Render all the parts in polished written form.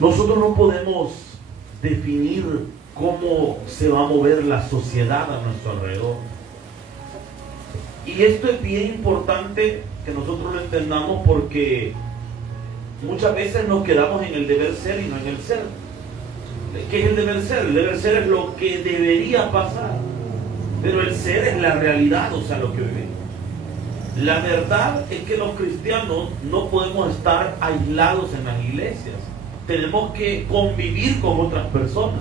Nosotros no podemos definir cómo se va a mover la sociedad a nuestro alrededor. Y esto es bien importante que nosotros lo entendamos, porque muchas veces nos quedamos en el deber ser y no en el ser. ¿Qué es el deber ser? El deber ser es lo que debería pasar, pero el ser es la realidad, o sea, lo que vivimos. La verdad es que los cristianos no podemos estar aislados en las iglesias. Tenemos que convivir con otras personas.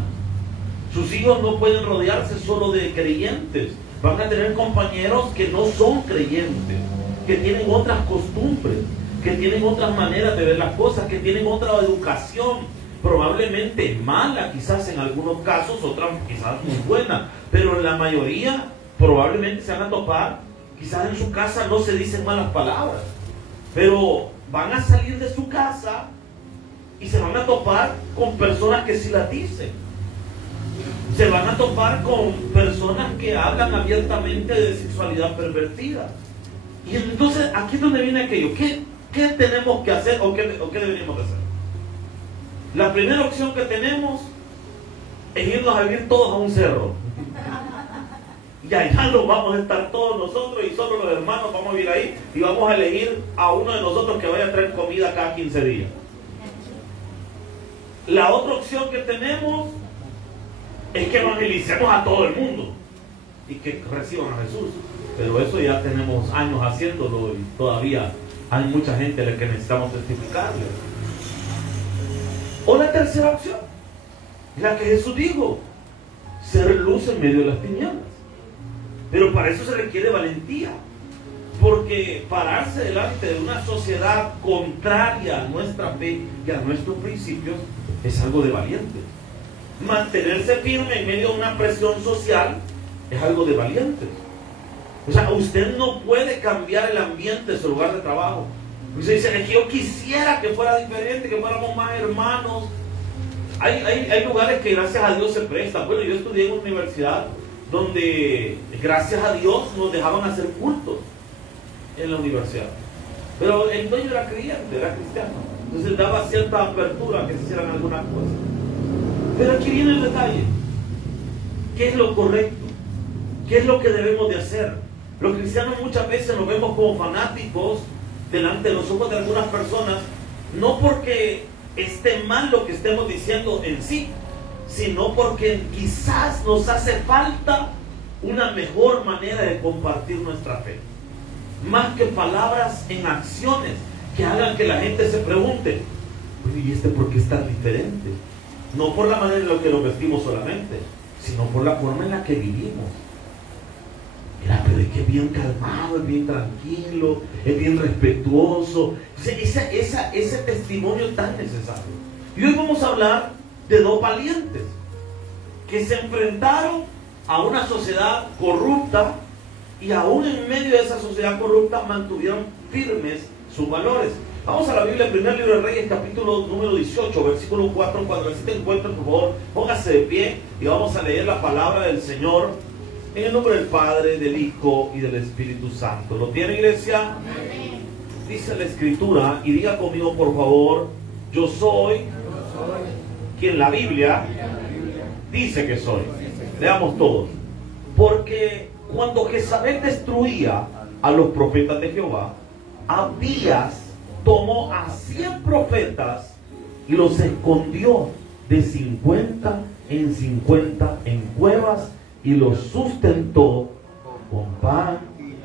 Sus hijos no pueden rodearse solo de creyentes. Van a tener compañeros que no son creyentes, que tienen otras costumbres, que tienen otras maneras de ver las cosas, que tienen otra educación, probablemente mala, quizás en algunos casos, otras quizás muy buena, pero en la mayoría probablemente se van a topar. Quizás en su casa no se dicen malas palabras, pero van a salir de su casa y se van a topar con personas que sí las dicen. Se van a topar con personas que hablan abiertamente de sexualidad pervertida. Y entonces aquí es donde viene aquello. ¿Qué tenemos que hacer o qué deberíamos de hacer? La primera opción que tenemos es irnos a vivir todos a un cerro. Y allá nos vamos a estar todos nosotros y solo los hermanos vamos a vivir ahí, y vamos a elegir a uno de nosotros que vaya a traer comida cada 15 días. La otra opción que tenemos es que evangelicemos a todo el mundo y que reciban a Jesús. Pero eso ya tenemos años haciéndolo y todavía hay mucha gente a la que necesitamos testificarle. O la tercera opción, la que Jesús dijo: ser luz en medio de las tinieblas. Pero para eso se requiere valentía, porque pararse delante de una sociedad contraria a nuestra fe y a nuestros principios es algo de valiente. Mantenerse firme en medio de una presión social es algo de valiente. O sea, usted no puede cambiar el ambiente de su lugar de trabajo. Usted dice: es que yo quisiera que fuera diferente, que fuéramos más hermanos. Hay lugares que gracias a Dios se prestan. Bueno, yo estudié en una universidad donde gracias a Dios nos dejaban hacer cultos en la universidad, pero el dueño era creyente, era cristiano, entonces daba cierta apertura a que se hicieran algunas cosas. Pero aquí viene el detalle: ¿qué es lo correcto? ¿Qué es lo que debemos de hacer? Los cristianos muchas veces nos vemos como fanáticos delante de los ojos de algunas personas, no porque esté mal lo que estemos diciendo en sí, sino porque quizás nos hace falta una mejor manera de compartir nuestra fe. Más que palabras, en acciones que hagan que la gente se pregunte: ¿y este por qué es tan diferente? No por la manera en la que lo vestimos solamente, sino por la forma en la que vivimos. Mira, pero es que es bien calmado, es bien tranquilo, es bien respetuoso. Ese testimonio tan necesario. Y hoy vamos a hablar de dos valientes que se enfrentaron a una sociedad corrupta, y aún en medio de esa sociedad corrupta mantuvieron firmes sus valores. Vamos a la Biblia, el primer libro de Reyes, capítulo número 18, versículo 4. Cuando así te encuentres, por favor, póngase de pie y vamos a leer la palabra del Señor en el nombre del Padre, del Hijo y del Espíritu Santo. ¿Lo tiene, iglesia? Amén. Dice la Escritura, y diga conmigo, por favor: yo soy quien la Biblia dice que soy. Leamos todos. Porque cuando Jezabel destruía a los profetas de Jehová, Abías tomó a 100 profetas y los escondió de 50 en 50 en cuevas, y los sustentó con pan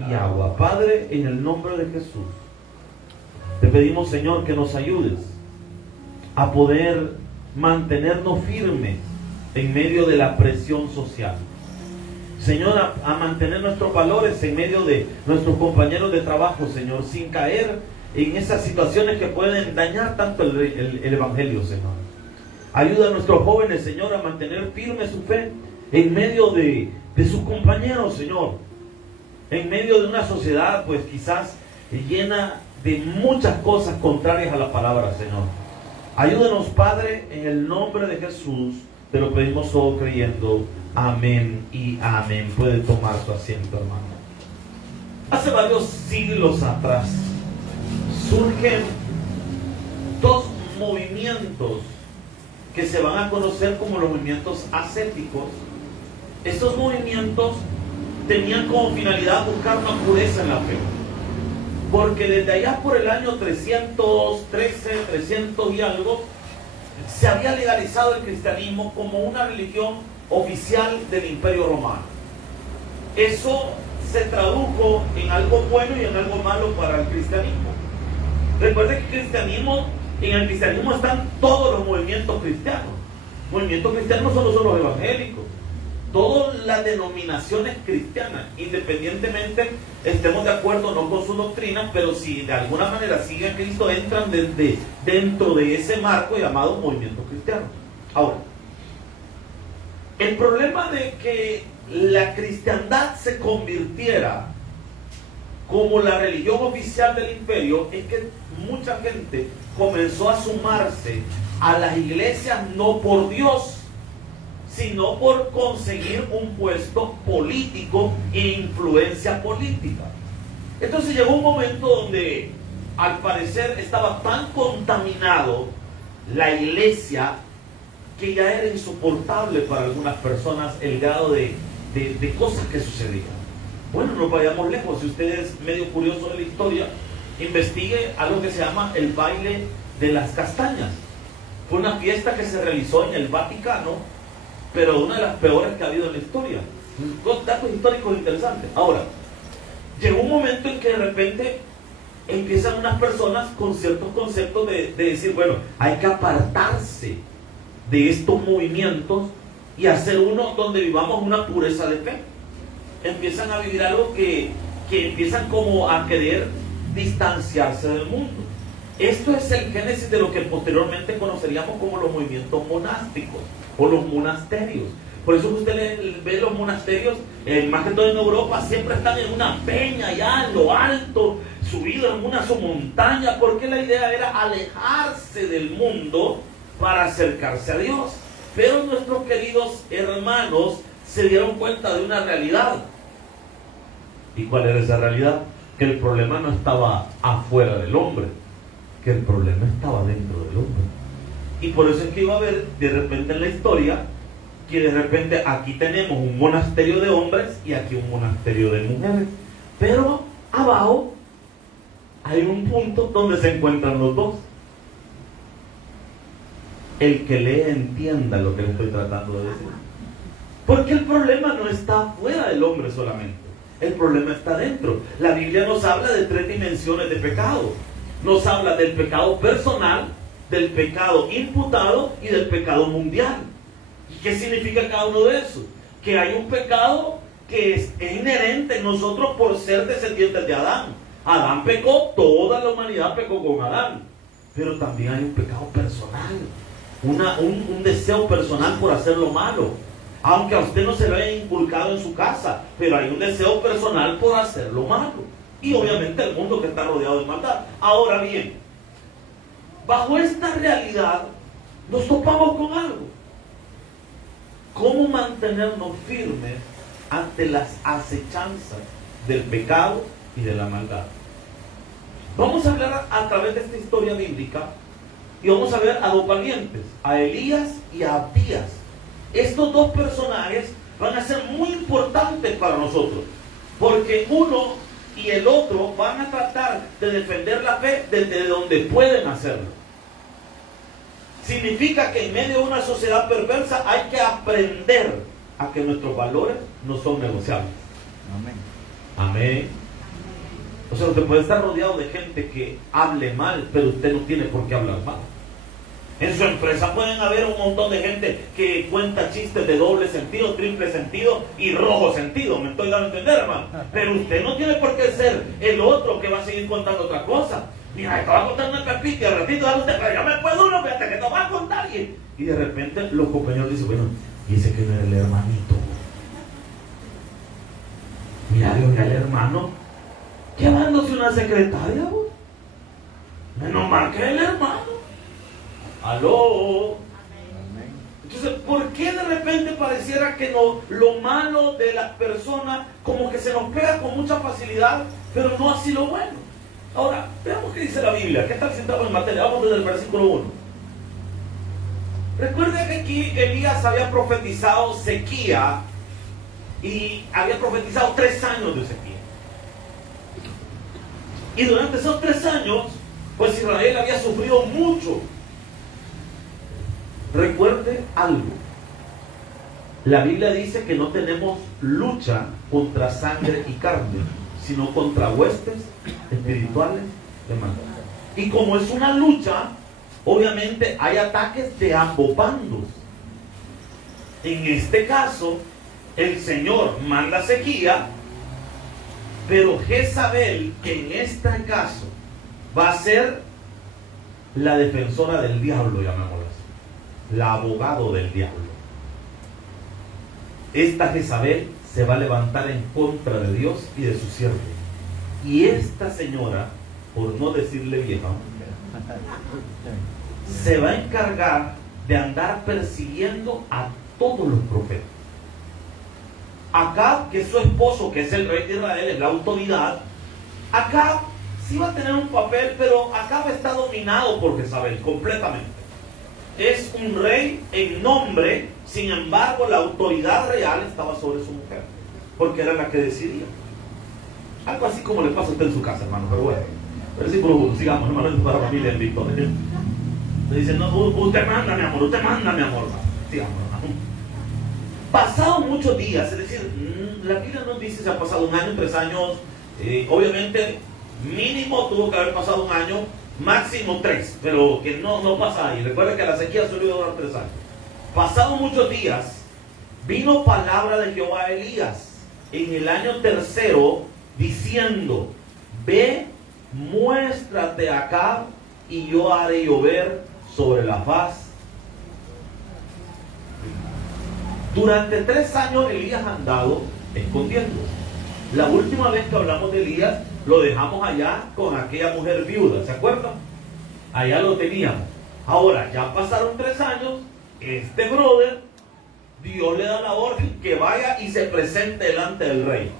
y agua. Padre, en el nombre de Jesús, te pedimos, Señor, que nos ayudes a poder mantenernos firmes en medio de la presión social. Señor, a mantener nuestros valores en medio de nuestros compañeros de trabajo, Señor, sin caer en esas situaciones que pueden dañar tanto el Evangelio, Señor. Ayuda a nuestros jóvenes, Señor, a mantener firme su fe en medio de sus compañeros, Señor. En medio de una sociedad, pues quizás llena de muchas cosas contrarias a la palabra, Señor. Ayúdanos, Padre, en el nombre de Jesús. Te lo pedimos todo creyendo. Amén y amén. Puede tomar su asiento, hermano. Hace varios siglos atrás surgen dos movimientos que se van a conocer como los movimientos ascéticos. Estos movimientos tenían como finalidad buscar una pureza en la fe, porque desde allá por el año 313, 300 y algo, se había legalizado el cristianismo como una religión oficial del Imperio Romano. Eso se tradujo en algo bueno y en algo malo para el cristianismo. Recuerden que en el cristianismo están todos los movimientos cristianos. Movimientos cristianos no solo son los evangélicos, todas las denominaciones cristianas, independientemente estemos de acuerdo o no con su doctrina, pero si de alguna manera siguen a Cristo, entran dentro de ese marco llamado movimiento cristiano. Ahora, el problema de que la cristiandad se convirtiera como la religión oficial del imperio es que mucha gente comenzó a sumarse a las iglesias no por Dios, sino por conseguir un puesto político e influencia política. Entonces llegó un momento donde al parecer estaba tan contaminado la iglesia que ya era insoportable para algunas personas el grado de cosas que sucedían. Bueno, no vayamos lejos. Si usted es medio curioso de la historia, investigue algo que se llama el baile de las castañas. Fue una fiesta que se realizó en el Vaticano, pero una de las peores que ha habido en la historia. Datos históricos interesantes. Ahora, llegó un momento en que de repente empiezan unas personas con ciertos conceptos de decir, bueno, hay que apartarse de estos movimientos y hacer uno donde vivamos una pureza de fe. Empiezan a vivir algo que empiezan como a querer distanciarse del mundo. Esto es el génesis de lo que posteriormente conoceríamos como los movimientos monásticos o los monasterios. Por eso usted ve los monasterios, más que todo en Europa, siempre están en una peña allá en lo alto, subidos en una montaña, porque la idea era alejarse del mundo para acercarse a Dios. Pero nuestros queridos hermanos se dieron cuenta de una realidad. ¿Y cuál era esa realidad? Que el problema no estaba afuera del hombre, que el problema estaba dentro del hombre. Y por eso es que iba a haber de repente en la historia que de repente aquí tenemos un monasterio de hombres y aquí un monasterio de mujeres, pero abajo hay un punto donde se encuentran los dos. El que lea entienda lo que le estoy tratando de decir, porque el problema no está fuera del hombre solamente, el problema está dentro. La Biblia nos habla de 3 dimensiones de pecado. Nos habla del pecado personal, del pecado imputado y del pecado mundial. ¿Y qué significa cada uno de esos? Que hay un pecado que es inherente en nosotros por ser descendientes de Adán. Adán pecó, toda la humanidad pecó con Adán. Pero también hay un pecado personal, un deseo personal por hacer lo malo. Aunque a usted no se lo haya inculcado en su casa, pero hay un deseo personal por hacer lo malo. Y obviamente el mundo que está rodeado de maldad. Ahora bien, bajo esta realidad nos topamos con algo. ¿Cómo mantenernos firmes ante las acechanzas del pecado y de la maldad? Vamos a hablar a través de esta historia bíblica y vamos a ver a 2 valientes, a Elías y a Abdías. Estos 2 personajes van a ser muy importantes para nosotros, porque uno y el otro van a tratar de defender la fe desde donde pueden hacerlo. Significa que en medio de una sociedad perversa hay que aprender a que nuestros valores no son negociables. Amén. Amén. O sea, usted puede estar rodeado de gente que hable mal, pero usted no tiene por qué hablar mal. En su empresa pueden haber un montón de gente que cuenta chistes de doble sentido, triple sentido y rojo sentido. Me estoy dando a entender, hermano. Pero usted no tiene por qué ser el otro que va a seguir contando otra cosa. Mira, te va a contar una capita y al ratito dale usted, pero ya me puedo uno, fíjate que te va a contar. Y de repente los compañeros dicen, bueno, dice que no es el hermanito. Mira, el hermano llevándose una secretaria, vos. Menos mal que el hermano. Aló. Entonces, ¿por qué de repente pareciera que lo malo de las personas como que se nos pega con mucha facilidad, pero no así lo bueno? Ahora, veamos qué dice la Biblia. ¿Qué tal si estamos en materia? Vamos desde el versículo 1. Recuerde que aquí Elías había profetizado sequía y había profetizado 3 años de sequía. Y durante esos 3 años, pues Israel había sufrido mucho. Recuerde algo. La Biblia dice que no tenemos lucha contra sangre y carne, sino contra huestes espirituales de maldad. Y como es una lucha, obviamente hay ataques de ambos bandos. En este caso, el Señor manda sequía, pero Jezabel, que en este caso va a ser la defensora del diablo, llamémoslo así, la abogado del diablo. Esta Jezabel se va a levantar en contra de Dios y de su siervo. Y esta señora, por no decirle vieja, se va a encargar de andar persiguiendo a todos los profetas. Acab, que es su esposo, que es el rey de Israel, es la autoridad. Acab sí va a tener un papel, pero Acab está dominado por Jezabel completamente. Es un rey en nombre, sin embargo la autoridad real estaba sobre su mujer, porque era la que decidía. Algo así como le pasa a usted en su casa, hermano, pero bueno. Versículo, sigamos, hermano, para la familia en Victoria. Le dice, no, usted manda, mi amor, sigamos, hermano. Pasado muchos días, es decir, la Biblia nos dice si ha pasado 1 año, 3 años, obviamente mínimo tuvo que haber pasado 1 año, máximo 3, pero que no pasa ahí. Recuerda que la sequía suele durar 3 años. Pasado muchos días, vino palabra de Jehová a Elías en el año 3º, diciendo, ve, muéstrate acá y yo haré llover sobre la faz. Durante 3 años Elías ha andado escondiendo. La última vez que hablamos de Elías lo dejamos allá con aquella mujer viuda, ¿se acuerdan? Allá lo teníamos. Ahora ya pasaron 3 años. Este brother, Dios le da la orden que vaya y se presente delante del rey.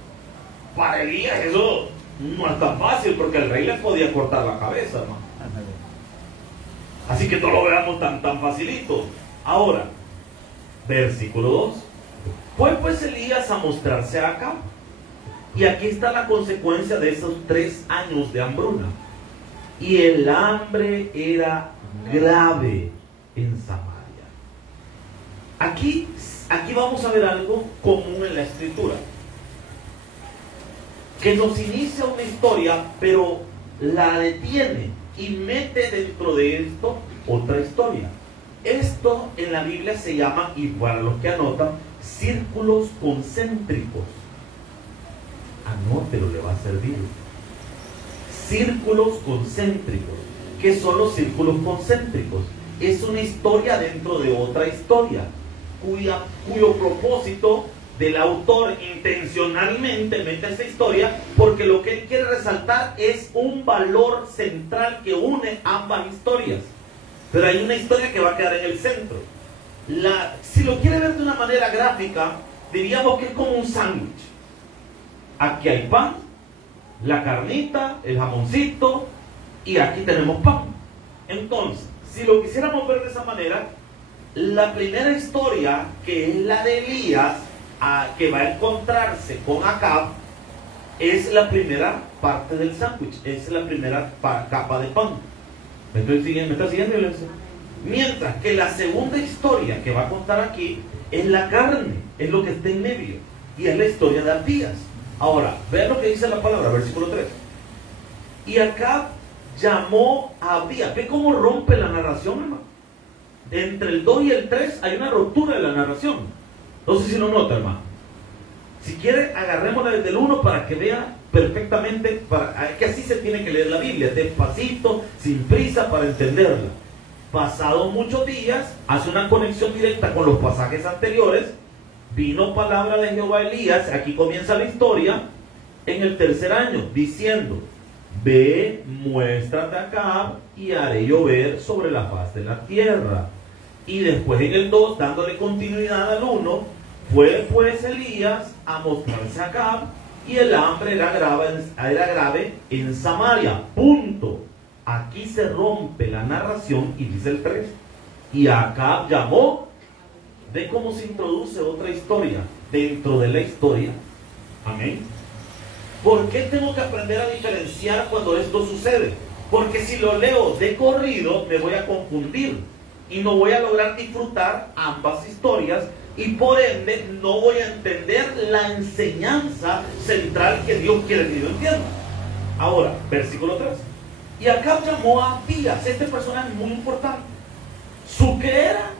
Para Elías eso no es tan fácil, porque el rey le podía cortar la cabeza, ¿no? Así que no lo veamos tan facilito. Ahora, versículo 2. Fue pues Elías a mostrarse acá. Y aquí está la consecuencia de esos 3 años de hambruna. Y el hambre era grave en Samaria. Aquí vamos a ver algo común en la escritura, que nos inicia una historia, pero la detiene y mete dentro de esto otra historia. Esto en la Biblia se llama, y para los que anotan, círculos concéntricos. Anótelo, le va a servir. Círculos concéntricos. ¿Qué son los círculos concéntricos? Es una historia dentro de otra historia, cuyo propósito del autor intencionalmente mete esa historia, porque lo que él quiere resaltar es un valor central que une ambas historias. Pero hay una historia que va a quedar en el centro. Si lo quiere ver de una manera gráfica, diríamos que es como un sándwich. Aquí hay pan, la carnita, el jamoncito, y aquí tenemos pan. Entonces, si lo quisiéramos ver de esa manera, la primera historia, que es la de Elías, que va a encontrarse con Acab, es la primera parte del sándwich, es la primera capa de pan. ¿Me está siguiendo, Iglesia? Mientras que la segunda historia que va a contar aquí es la carne, es lo que está en medio, y es la historia de Abías. Ahora, vean lo que dice la palabra, versículo 3. Y Acab llamó a Abías. ¿Ve cómo rompe la narración, hermano? Entre el 2 y el 3 hay una ruptura de la narración. No sé si lo nota, hermano. Si quiere, agarrémosla desde el 1 para que vea perfectamente, que así se tiene que leer la Biblia, despacito, sin prisa, para entenderla. Pasados muchos días, hace una conexión directa con los pasajes anteriores. Vino palabra de Jehová a Elías, aquí comienza la historia, en el 3er año, diciendo, ve, muéstrate acá y haré llover sobre la faz de la tierra. Y después en el 2, dándole continuidad al 1, fue pues Elías a mostrarse acá, y el hambre era grave en Samaria. Punto. Aquí se rompe la narración y dice el 3. Y Acab llamó. ¿Ve cómo se introduce otra historia dentro de la historia? Amén. ¿Por qué tengo que aprender a diferenciar cuando esto sucede? Porque si lo leo de corrido me voy a confundir y no voy a lograr disfrutar ambas historias, y por ende no voy a entender la enseñanza central que Dios quiere que yo entienda. Ahora, versículo 3. Y Acab llamó a Abías. Este personaje es muy importante. ¿Su qué era?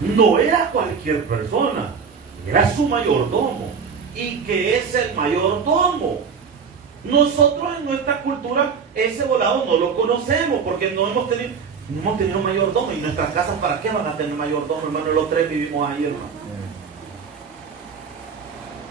No era cualquier persona, era su mayordomo. ¿Y qué es el mayordomo? Nosotros en nuestra cultura ese volado no lo conocemos porque no hemos tenido mayordomo. Y nuestras casas, ¿para qué van a tener mayordomo, hermano? Los tres vivimos ahí, hermano.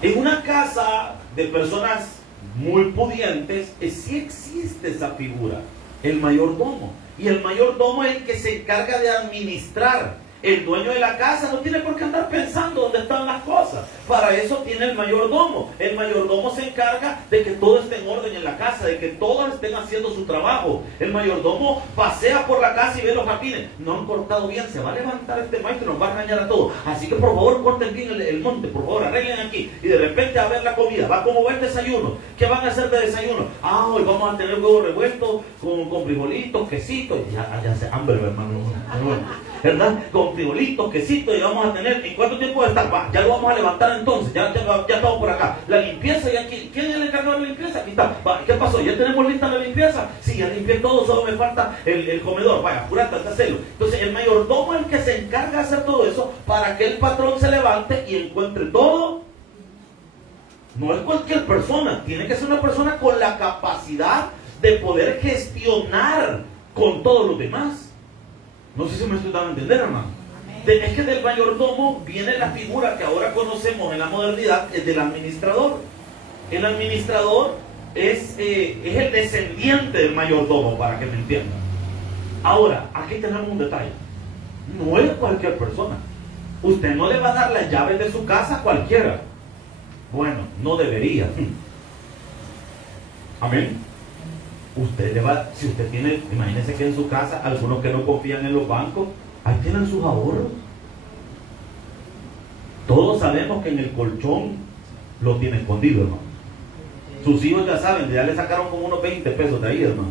En una casa de personas muy pudientes, sí existe esa figura, el mayordomo. Y el mayordomo es el que se encarga de administrar. El dueño de la casa no tiene por qué andar pensando dónde están las cosas. Para eso tiene el mayordomo. El mayordomo se encarga de que todo esté en orden en la casa, de que todos estén haciendo su trabajo. El mayordomo pasea por la casa y ve los jardines. No han cortado bien, se va a levantar este maestro y nos va a regañar a todos. Así que por favor corten bien el monte, por favor arreglen aquí. Y de repente a ver la comida, va como ver el desayuno. ¿Qué van a hacer de desayuno? Hoy vamos a tener huevo revuelto con frijolitos, quesitos. Ya se hambre, hermano. ¿Verdad? Con frijolitos, quesitos, y vamos a tener, ¿en cuánto tiempo va a estar? Ya lo vamos a levantar entonces, ya estamos por acá. La limpieza, ¿quién es el encargado de la limpieza? Aquí está. ¿Qué pasó? ¿Ya tenemos lista la limpieza? Sí, ya limpié todo, solo me falta el comedor. Vaya, apúrate, hazlo. Entonces el mayordomo es el que se encarga de hacer todo eso para que el patrón se levante y encuentre todo. No es cualquier persona, tiene que ser una persona con la capacidad de poder gestionar con todos los demás. No sé si me estoy dando a entender, hermano. Es que del mayordomo viene la figura que ahora conocemos en la modernidad, es del administrador. El administrador es el descendiente del mayordomo, para que me entiendan. Ahora, aquí tenemos un detalle. No es cualquier persona. Usted no le va a dar las llaves de su casa a cualquiera. Bueno, no debería. Amén. Usted le va, si usted tiene, imagínese que en su casa, algunos que no confían en los bancos, ahí tienen sus ahorros. Todos sabemos que en el colchón lo tiene escondido, hermano. Sus hijos ya saben, ya le sacaron como unos 20 pesos de ahí, hermano.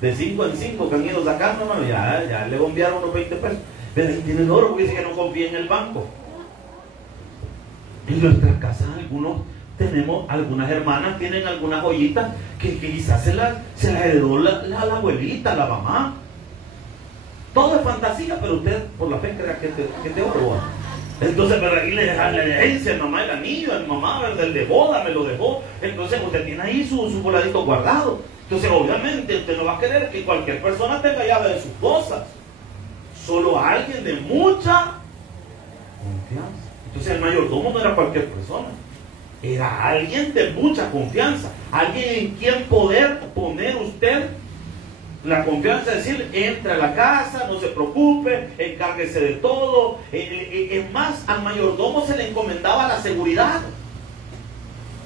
De 5 en 5 que han ido sacando, hermano, ya le bombearon unos 20 pesos. Pero ahí tiene el oro, porque dice que no confía en el banco. En nuestras casas algunos tenemos, algunas hermanas tienen algunas joyitas que quizás se las heredó la abuelita, la mamá. Todo es fantasía, pero usted por la fe crea que te oro. Entonces, pero ahí le dejan la herencia, el mamá el anillo, el mamá el de boda me lo dejó. Entonces usted tiene ahí su voladito guardado. Entonces obviamente usted no va a querer que cualquier persona tenga llave de sus cosas. Solo alguien de mucha confianza. Entonces el mayordomo no era cualquier persona. Era alguien de mucha confianza, alguien en quien poder poner usted la confianza, de decir, entre a la casa, no se preocupe, encárguese de todo. Es más, al mayordomo se le encomendaba la seguridad.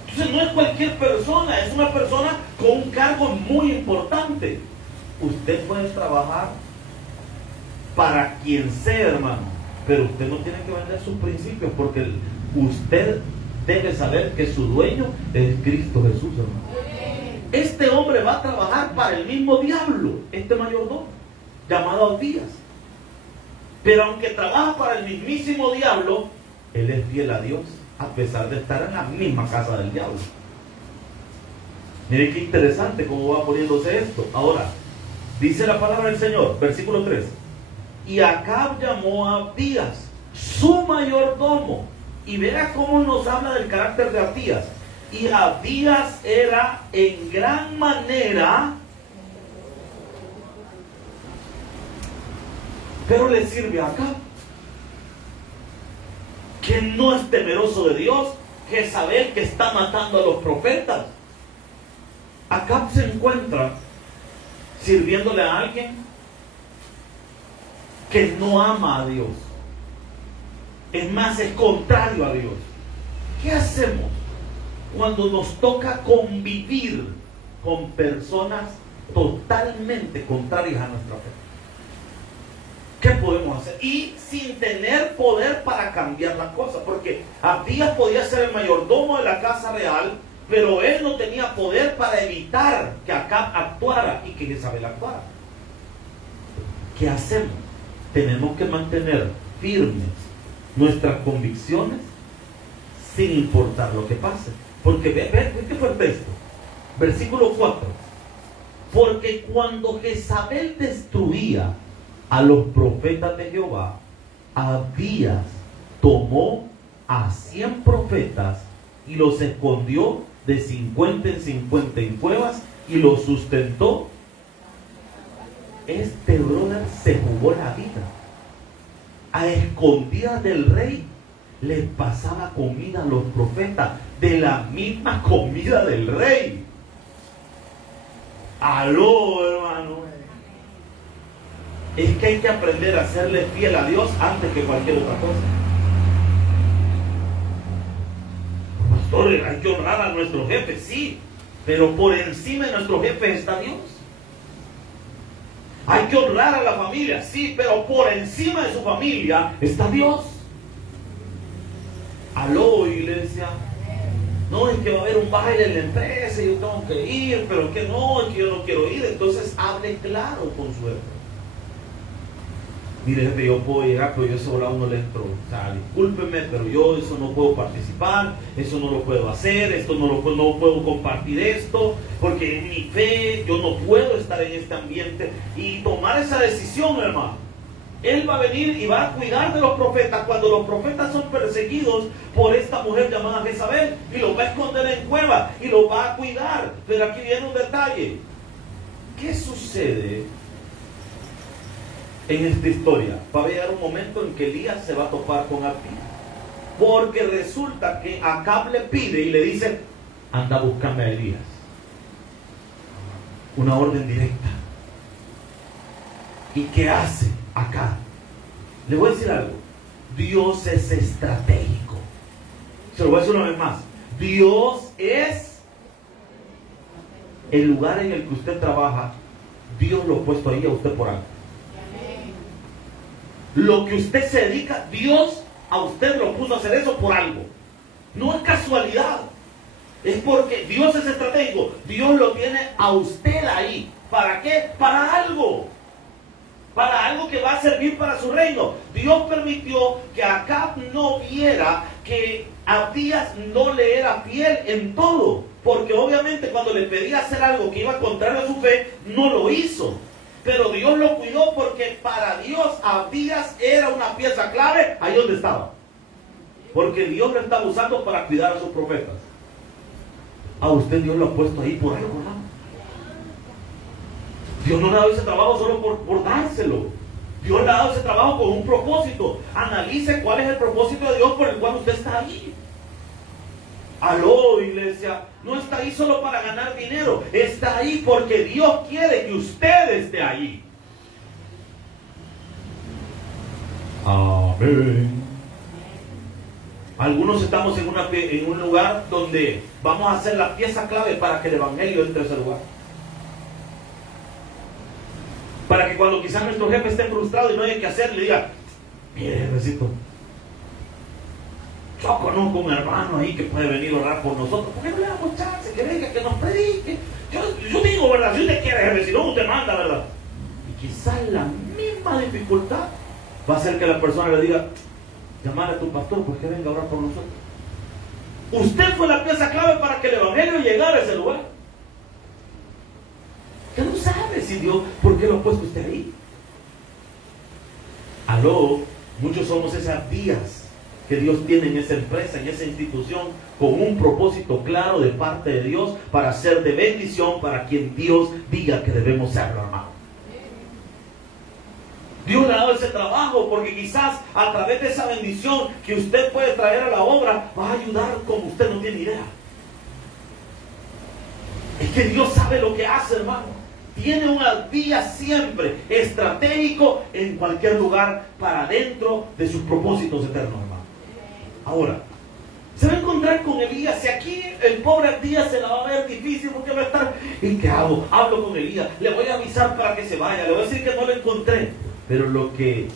Entonces no es cualquier persona, es una persona con un cargo muy importante. Usted puede trabajar para quien sea, hermano, pero usted no tiene que vender sus principios, porque usted debe saber que su dueño es Cristo Jesús, hermano. Este hombre va a trabajar para el mismo diablo, este mayordomo, llamado Abías. Pero aunque trabaja para el mismísimo diablo, él es fiel a Dios, a pesar de estar en la misma casa del diablo. Mire qué interesante cómo va poniéndose esto. Ahora, dice la palabra del Señor, versículo 3. Y Acab llamó a Abías, su mayordomo. Y verá cómo nos habla del carácter de Abías. Y Abías era en gran manera, pero le sirve a Acab, que no es temeroso de Dios, que sabe que está matando a los profetas. Acab se encuentra sirviéndole a alguien que no ama a Dios. Es más, es contrario a Dios. ¿Qué hacemos cuando nos toca convivir con personas totalmente contrarias a nuestra fe? hacer. Y sin tener poder para cambiar las cosas. Porque Abías podía ser el mayordomo de la casa real, pero él no tenía poder para evitar que Acab actuara y que Jezabel actuara. ¿Qué hacemos? Tenemos que mantener firmes nuestras convicciones sin importar lo que pase. Porque ve qué fuerte esto. Versículo 4. Porque cuando Jezabel destruía a los profetas de Jehová, Abías tomó a 100 profetas y los escondió de 50 en 50 en cuevas y los sustentó. Este brother se jugó la vida. A escondidas del rey les pasaba comida a los profetas, de la misma comida del rey. Aló, hermano. Es que hay que aprender a serle fiel a Dios antes que cualquier otra cosa. Pastor, hay que honrar a nuestro jefe, sí, pero por encima de nuestro jefe está Dios. Hay que honrar a la familia, sí, pero por encima de su familia está Dios. Aló, iglesia. No, es que va a haber un baile en la empresa y yo tengo que ir, pero que no, es que yo no quiero ir. Entonces hable claro con su jefe. Mire, jefe, yo puedo llegar, pero yo ese volado no le entro. O sea, discúlpeme, pero yo eso no puedo participar, eso no lo puedo hacer, esto no puedo compartir esto, porque en mi fe yo no puedo estar en este ambiente. Y tomar esa decisión, hermano. Él va a venir y va a cuidar de los profetas cuando los profetas son perseguidos por esta mujer llamada Jezabel, y los va a esconder en cueva y los va a cuidar. Pero aquí viene un detalle. ¿Qué sucede en esta historia? Va a llegar un momento en que Elías se va a topar con Abías, porque resulta que Acab le pide y le dice: anda a buscarme a Elías. Una orden directa. ¿Y qué hace Acab? Le voy a decir algo. Dios es estratégico. Se lo voy a decir una vez más. Dios es el lugar en el que usted trabaja. Dios lo ha puesto ahí a usted por algo. Lo que usted se dedica, Dios a usted lo puso a hacer eso por algo. No es casualidad. Es porque Dios es estratégico. Dios lo tiene a usted ahí. ¿Para qué? Para algo. Para algo que va a servir para su reino. Dios permitió que Acab no viera que Abías no le era fiel en todo. Porque obviamente cuando le pedía hacer algo que iba contrario a su fe, no lo hizo. Pero Dios lo cuidó porque para Dios Abías era una pieza clave ahí donde estaba. Porque Dios lo estaba usando para cuidar a sus profetas. A usted Dios lo ha puesto ahí por algo, ¿no? Dios no le ha dado ese trabajo solo por dárselo. Dios le ha dado ese trabajo con un propósito. Analice cuál es el propósito de Dios por el cual usted está ahí. Aló, iglesia. No está ahí solo para ganar dinero. Está ahí porque Dios quiere que usted esté ahí. Amén. Algunos estamos en un lugar donde vamos a hacer la pieza clave para que el evangelio entre a ese lugar. Para que cuando quizás nuestro jefe esté frustrado y no haya que hacer, le diga: mire, jefecito, yo conozco un hermano ahí que puede venir a orar por nosotros. ¿Por qué no le damos chance que venga, que nos predique? Yo digo, ¿verdad? Si usted quiere, jefe, si no, usted manda, ¿verdad? Y quizás la misma dificultad va a hacer que la persona le diga: llamar a tu pastor, pues que venga a orar por nosotros. Usted fue la pieza clave para que el evangelio llegara a ese lugar. Usted no sabe si Dios, ¿por qué lo ha puesto usted ahí? Aló, muchos somos esas vías que Dios tiene en esa empresa, en esa institución, con un propósito claro de parte de Dios para ser de bendición para quien Dios diga que debemos serlo, hermano. Dios le ha dado ese trabajo porque quizás a través de esa bendición que usted puede traer a la obra, va a ayudar como usted no tiene idea. Es que Dios sabe lo que hace, hermano. Tiene una vía siempre estratégico en cualquier lugar para dentro de sus propósitos eternos, hermano. Ahora, se va a encontrar con Elías. Y aquí el pobre Elías se la va a ver difícil porque va a estar: ¿y qué hago? Hablo con Elías, le voy a avisar para que se vaya, le voy a decir que no lo encontré. Pero lo que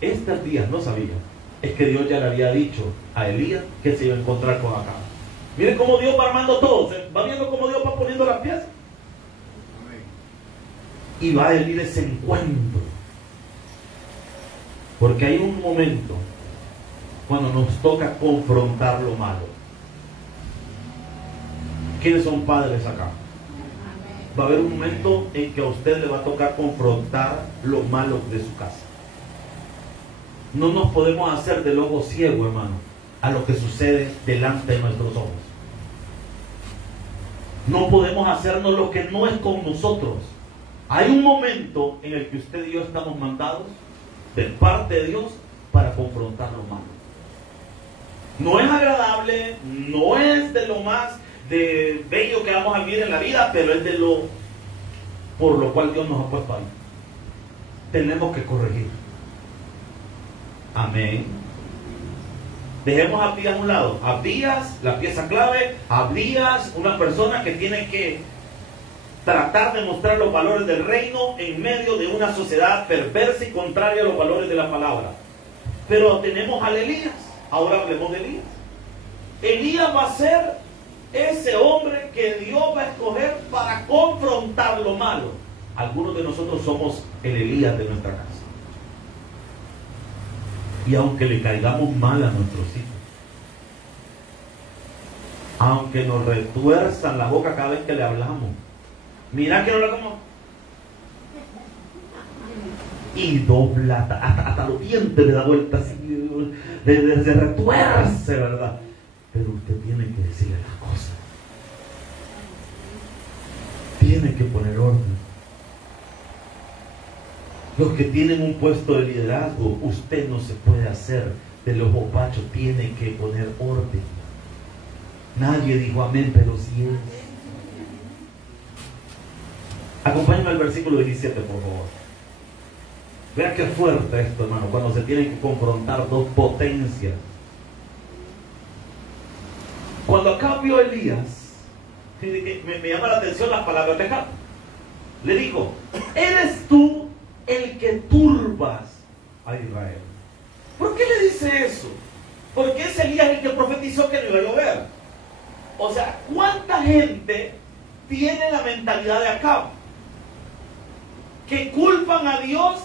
Estos días no sabía, es que Dios ya le había dicho a Elías que se iba a encontrar con Acab. Miren cómo Dios va armando todo, va viendo cómo Dios va poniendo las piezas. Y va a venir ese encuentro. Porque hay un momento cuando nos toca confrontar lo malo. ¿Quiénes son padres acá? Va a haber un momento en que a usted le va a tocar confrontar lo malo de su casa. No nos podemos hacer del ojo ciego, hermano, a lo que sucede delante de nuestros ojos. No podemos hacernos lo que no es con nosotros. Hay un momento en el que usted y yo estamos mandados de parte de Dios para confrontar lo malo. No es agradable, no es de lo más de bello que vamos a vivir en la vida, pero es de lo por lo cual Dios nos ha puesto ahí. Tenemos que corregir. Amén. Dejemos a Abdías a un lado. Abdías, la pieza clave. Abdías, una persona que tiene que tratar de mostrar los valores del reino en medio de una sociedad perversa y contraria a los valores de la palabra. Pero tenemos a Elías. Ahora hablemos de Elías. Elías va a ser ese hombre que Dios va a escoger para confrontar lo malo. Algunos de nosotros somos el Elías de nuestra casa. Y aunque le caigamos mal a nuestros hijos, aunque nos retuerzan la boca cada vez que le hablamos, mira que no habla como y dobla hasta los dientes le da vuelta así, se retuerce, ¿verdad? Pero usted tiene que decirle las cosas, tiene que poner orden. Los que tienen un puesto de liderazgo, usted no se puede hacer de los bobachos, tiene que poner orden. Nadie dijo amén, pero sí es. Acompáñame al versículo 17, por favor. Vea qué fuerte esto, hermano, cuando se tienen que confrontar dos potencias. Cuando Acab vio a Elías, me llama la atención las palabras de Acab. Le dijo: ¿eres tú el que turbas a Israel? ¿Por qué le dice eso? Porque es Elías el que profetizó que no iba a llover. O sea, ¿cuánta gente tiene la mentalidad de Acab? Que culpan a Dios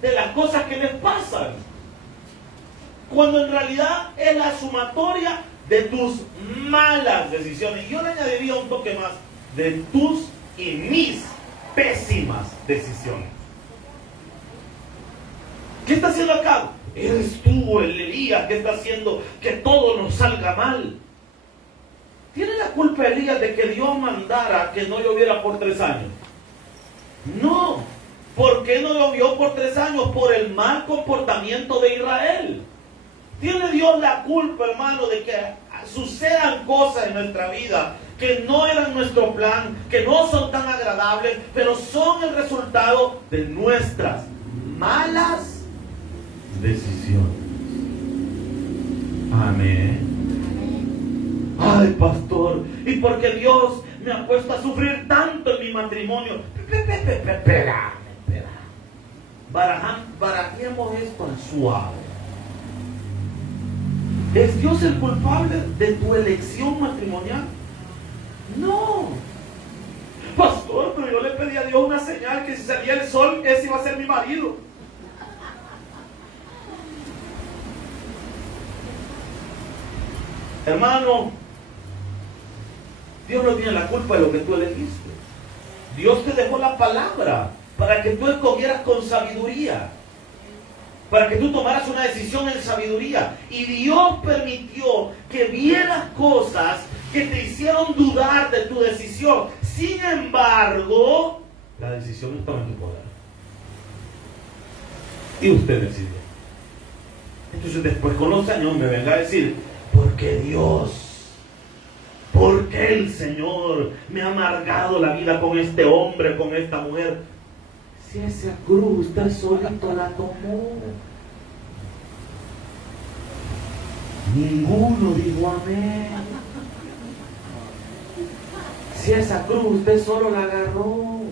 de las cosas que les pasan, cuando en realidad es la sumatoria de tus malas decisiones. Yo le añadiría un toque más, de tus y mis pésimas decisiones. ¿Qué está haciendo Acab? Eres tú el Elías que está haciendo que todo nos salga mal. ¿Tiene la culpa Elías de que Dios mandara que no lloviera por 3 años? No. ¿Por qué no llovió por 3 años? Por el mal comportamiento de Israel. ¿Tiene Dios la culpa, hermano, de que sucedan cosas en nuestra vida que no eran nuestro plan, que no son tan agradables, pero son el resultado de nuestras malas decisiones? Amén. Ay, pastor, ¿y por qué Dios me ha puesto a sufrir tanto en mi matrimonio? Espera. Barajemos esto en suave. ¿Es Dios el culpable de tu elección matrimonial? No. Pastor, pero yo le pedí a Dios una señal que si salía el sol, ese iba a ser mi marido. Hermano, Dios no tiene la culpa de lo que tú elegiste. Dios te dejó la palabra para que tú escogieras con sabiduría, para que tú tomaras una decisión en sabiduría. Y Dios permitió que vieras cosas que te hicieron dudar de tu decisión. Sin embargo, la decisión estaba en tu poder. Y usted decidió. Entonces después con los años me venga a decir: porque Dios, porque el Señor me ha amargado la vida con este hombre, con esta mujer. Si esa cruz usted solito la tomó. Ninguno dijo amén. Si esa cruz usted solo la agarró.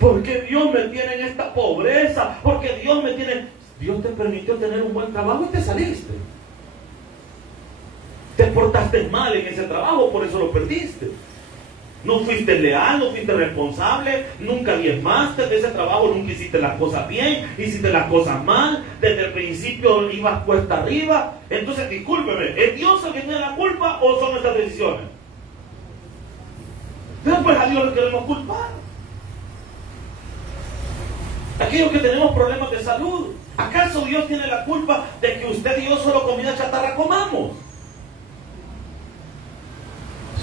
Porque Dios me tiene en esta pobreza, porque Dios permitió tener un buen trabajo y te saliste. Te portaste mal en ese trabajo, por eso lo perdiste. No fuiste leal, no fuiste responsable, nunca diezmaste de ese trabajo, nunca hiciste las cosas bien, hiciste las cosas mal, desde el principio ibas cuesta arriba. Entonces, discúlpeme, ¿es Dios el que tiene la culpa o son nuestras decisiones? Entonces, pues a Dios le queremos culpar. Aquellos que tenemos problemas de salud, ¿acaso Dios tiene la culpa de que usted y yo solo comida chatarra comamos?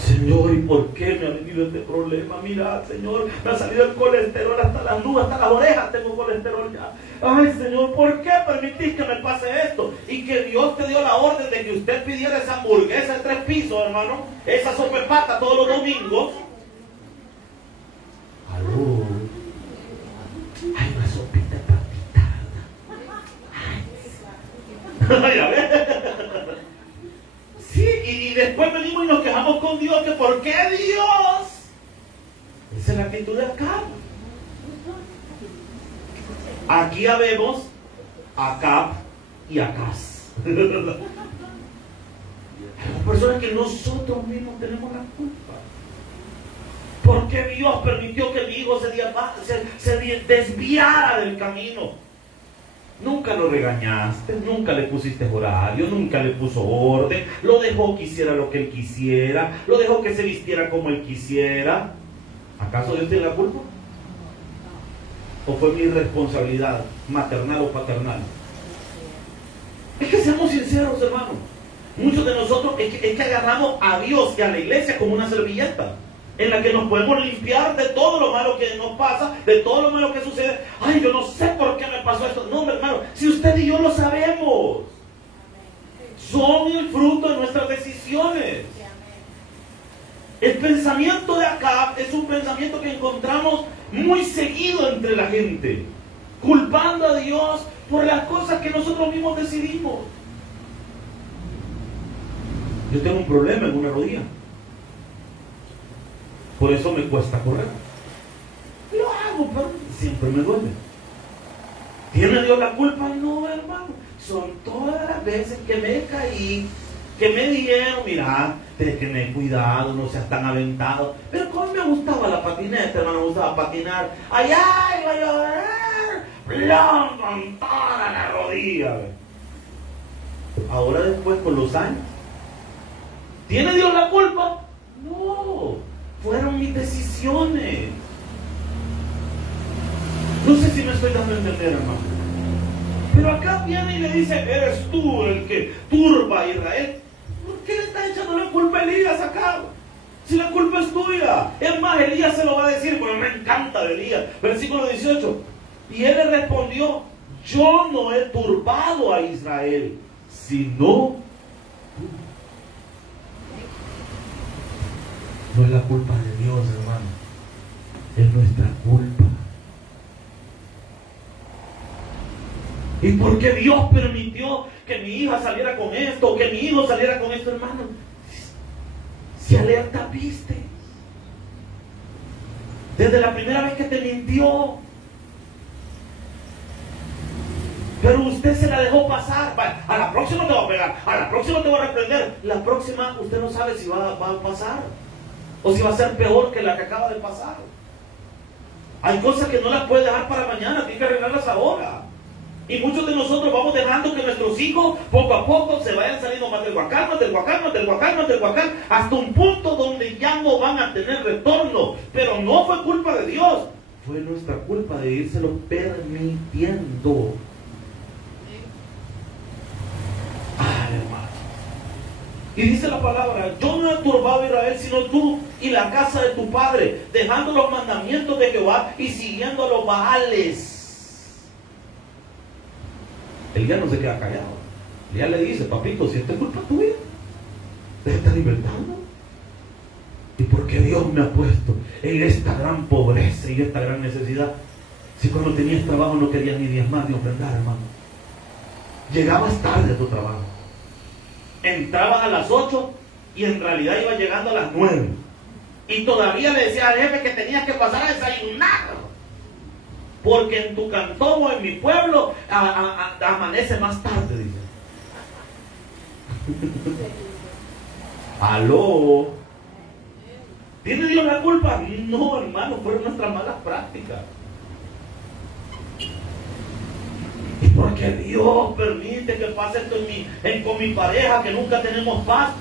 Señor, ¿y por qué me ha venido este problema? Mira, Señor, me ha salido el colesterol hasta las nubes, hasta las orejas tengo colesterol ya. Ay, Señor, ¿por qué permitís que me pase esto? Y que Dios te dio la orden de que usted pidiera esa hamburguesa de 3 pisos, hermano, esa sopa de pata todos los domingos. Aló. Ay, una sopita de patita. Ay, a ver. Sí, y después venimos y nos quejamos con Dios, que ¿por qué Dios? Esa es la actitud de Acab. Aquí habemos Acab y Acaz. Hay personas que nosotros mismos tenemos la culpa. ¿Por qué Dios permitió que mi hijo se desviara del camino? Nunca lo regañaste, nunca le pusiste horario, nunca le puso orden, lo dejó que hiciera lo que él quisiera, lo dejó que se vistiera como él quisiera. ¿Acaso Dios tiene la culpa? ¿O fue mi irresponsabilidad maternal o paternal? Es que seamos sinceros, hermanos. Muchos de nosotros es que agarramos a Dios y a la iglesia como una servilleta en la que nos podemos limpiar de todo lo malo que nos pasa, de todo lo malo que sucede. Ay, yo no sé por qué me pasó esto. No, hermano, si usted y yo lo sabemos. Son el fruto de nuestras decisiones. El pensamiento de Acab es un pensamiento que encontramos muy seguido entre la gente, culpando a Dios por las cosas que nosotros mismos decidimos. Yo tengo un problema en una rodilla. Por eso me cuesta correr. Lo hago, pero siempre me duele. ¿Tiene Dios la culpa? No, hermano. Son todas las veces que me caí, que me dijeron, mira, tienes que tener cuidado, no seas tan aventado. Pero como me gustaba la patineta, hermano, me gustaba patinar. Allá iba a llorar, plom, con toda la rodilla. Ahora después, con los años, ¿tiene Dios la culpa? No. Fueron mis decisiones. No sé si me estoy dando a entender, hermano. Pero acá viene y le dice, eres tú el que turba a Israel. ¿Por qué le está echando la culpa a Elías acá? Si la culpa es tuya. Es más, Elías se lo va a decir, pero me encanta de Elías. Versículo 18. Y él le respondió, yo no he turbado a Israel, sino tú. No es la culpa de Dios, hermano. Es nuestra culpa. ¿Y por qué Dios permitió que mi hija saliera con esto o que mi hijo saliera con esto, hermano? Si alerta viste. Desde la primera vez que te mintió. Pero usted se la dejó pasar. A la próxima te va a pegar. A la próxima te va a reprender. La próxima usted no sabe si va a pasar. O si va a ser peor que la que acaba de pasar. Hay cosas que no las puede dejar para mañana, tiene que arreglarlas ahora. Y muchos de nosotros vamos dejando que nuestros hijos poco a poco se vayan saliendo más del huacán, hasta un punto donde ya no van a tener retorno. Pero no fue culpa de Dios, fue nuestra culpa de írselo permitiendo. Ay, hermano. Y dice la palabra, yo no he turbado a Israel, sino tú y la casa de tu padre, dejando los mandamientos de Jehová y siguiendo a los Baales. Elías no se queda callado. Elías le dice, papito, si esta es culpa tuya, te estás libertando. ¿Y por qué Dios me ha puesto en esta gran pobreza y esta gran necesidad? Si cuando tenías trabajo no querías ni diezmar ni ofrendar, hermano. Llegabas tarde a tu trabajo. Entrabas a las 8 y en realidad ibas llegando a las 9. Y todavía le decía al jefe que tenías que pasar a desayunar. porque en tu cantón o en mi pueblo amanece más tarde, dice. ¿Aló? ¿Tiene Dios la culpa? No, hermano, fueron nuestras malas prácticas. ¿Y por qué Dios permite que pase esto con mi pareja, que nunca tenemos paz?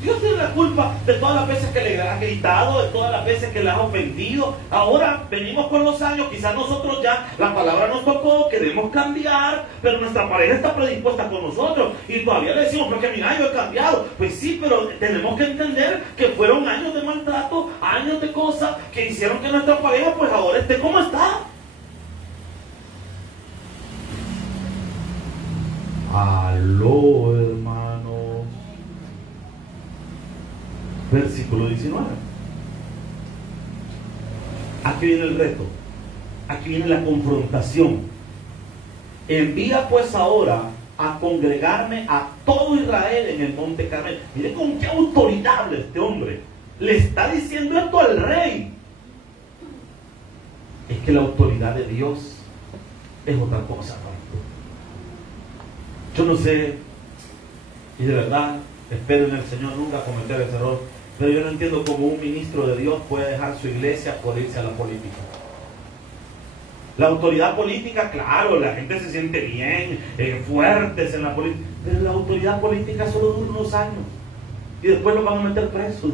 Dios tiene la culpa de todas las veces que le has gritado, de todas las veces que le has ofendido. Ahora venimos con los años, quizás nosotros ya, la palabra nos tocó, queremos cambiar, pero nuestra pareja está predispuesta con nosotros. Y todavía le decimos, porque mira, yo he cambiado. Pues sí, pero tenemos que entender que fueron años de maltrato, años de cosas que hicieron que nuestra pareja pues ahora esté como está. Aló, hermanos. Versículo 19. Aquí viene el reto. Aquí viene la confrontación. Envía pues ahora a congregarme a todo Israel en el monte Carmelo. Mire con qué autoridad habla este hombre. Le está diciendo esto al rey. Es que la autoridad de Dios es otra cosa, ¿no? Yo no sé, y de verdad espero en el Señor nunca cometer ese error, pero yo no entiendo cómo un ministro de Dios puede dejar su iglesia por irse a la política. La autoridad política, claro, la gente se siente bien, fuertes en la política, pero la autoridad política solo dura unos años y después los van a meter presos.